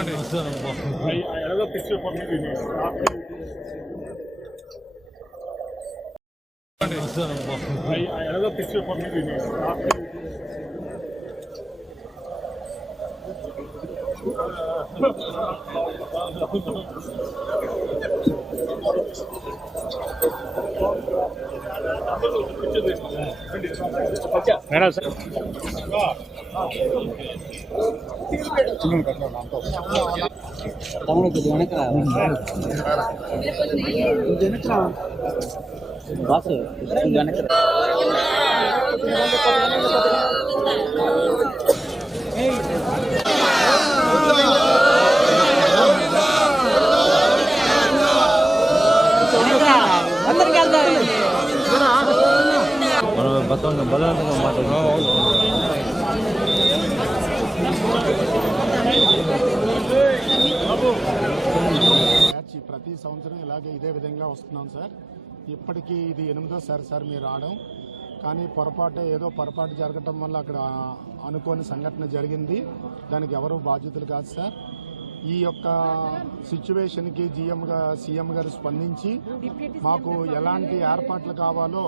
Another picture for me we need. Another picture for me we need. Madam sir. తమ్ముడు కొద్దిగా వెనక boss వెనక బలవంతంగా మాట్లాడుతున్నాం. ప్రతి సంవత్సరం ఇలాగే ఇదే విధంగా వస్తున్నాం సార్. ఇప్పటికీ ఇది 8వ సార్ మీరు రావడం. కానీ పొరపాటు జరగటం వల్ల అక్కడ అనుకోని సంఘటన జరిగింది. దానికి ఎవరు బాధ్యతలు కాదు సార్. ఈ యొక్క సిచ్యువేషన్కి సీఎం గారు స్పందించి మాకు ఎలాంటి ఏర్పాట్లు కావాలో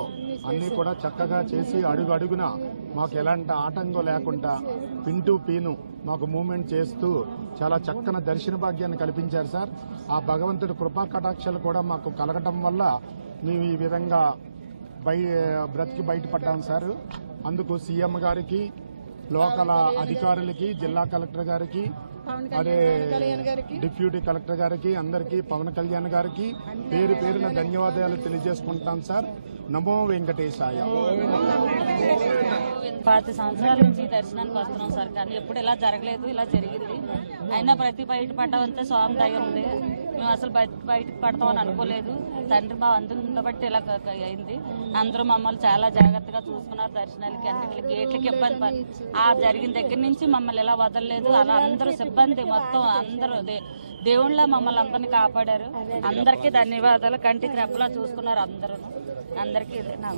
అన్నీ కూడా చక్కగా చేసి అడుగున మాకు ఎలాంటి ఆటంకం లేకుండా పిన్ టు పీను మాకు మూవ్మెంట్ చేస్తూ చాలా చక్కని దర్శన భాగ్యాన్ని కల్పించారు సార్. ఆ భగవంతుడి కృపా కటాక్షాలు కూడా మాకు కలగటం వల్ల మేము ఈ విధంగా బ్రతికి బయటపడ్డాం సార్. అందుకు సీఎం గారికి, లోకల్ అధికారులకి, జిల్లా కలెక్టర్ గారికి, అదే డిప్యూటీ కలెక్టర్ గారికి, అందరికీ, పవన్ కళ్యాణ్ గారికి పేరున ధన్యవాదాలు తెలియజేసుకుంటాం సార్. నమో వెంకటేశాయ. 10 సంవత్సరాల నుంచి దర్శనానికి వస్తున్నాం సార్, కానీ ఎప్పుడు ఇలా జరగలేదు. ఇలా జరిగింది. అయినా ప్రతి బయట పడ్డామంటే స్వామి దయ ఉంది. మేము అసలు బయటకు పడతామని అనుకోలేదు. తండ్రి మా అందరూ ఉండబట్టి ఇలా అయింది. అందరూ మమ్మల్ని చాలా జాగ్రత్తగా చూసుకున్నారు. దర్శనాలకి అన్నింటికి గేట్లకి ఇబ్బంది ఆ జరిగిన దగ్గర నుంచి మమ్మల్ని ఇలా వదలలేదు. అలా అందరూ సిబ్బంది మొత్తం అందరూ దేవుళ్ళ మమ్మల్ని అందరినీ కాపాడారు. అందరికీ ధన్యవాదాలు. కంటికి రెప్పలా చూసుకున్నారు అందరూ. అందరికీ ఇదే నా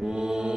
Oh